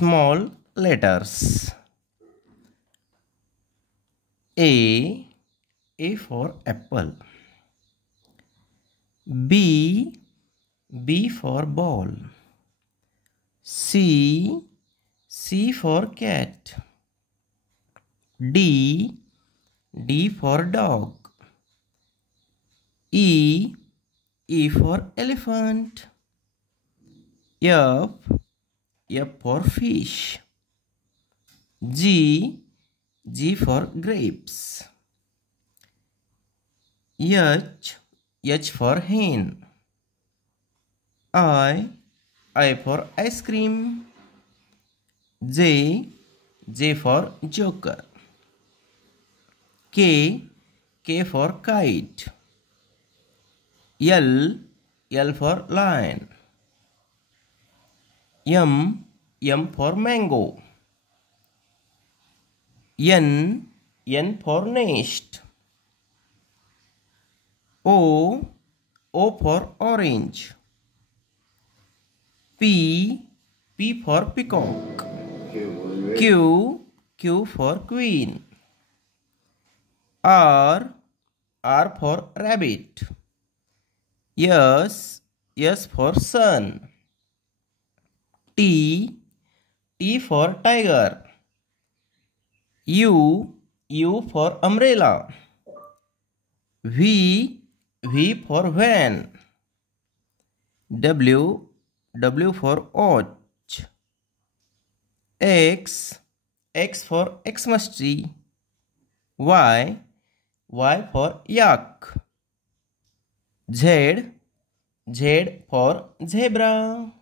small letters. A for apple. B for ball. C for cat. D for dog. E for elephant. F for fish. G for grapes. H for hen. I for ice cream. J for joker. K for kite. L for lion. M for mango. N for nest. O for orange. P for peacock. Q for queen. R for rabbit. S for sun. T for tiger. U for umbrella. V for van. W for watch. X for Xmas tree. Y for yak. Z for zebra.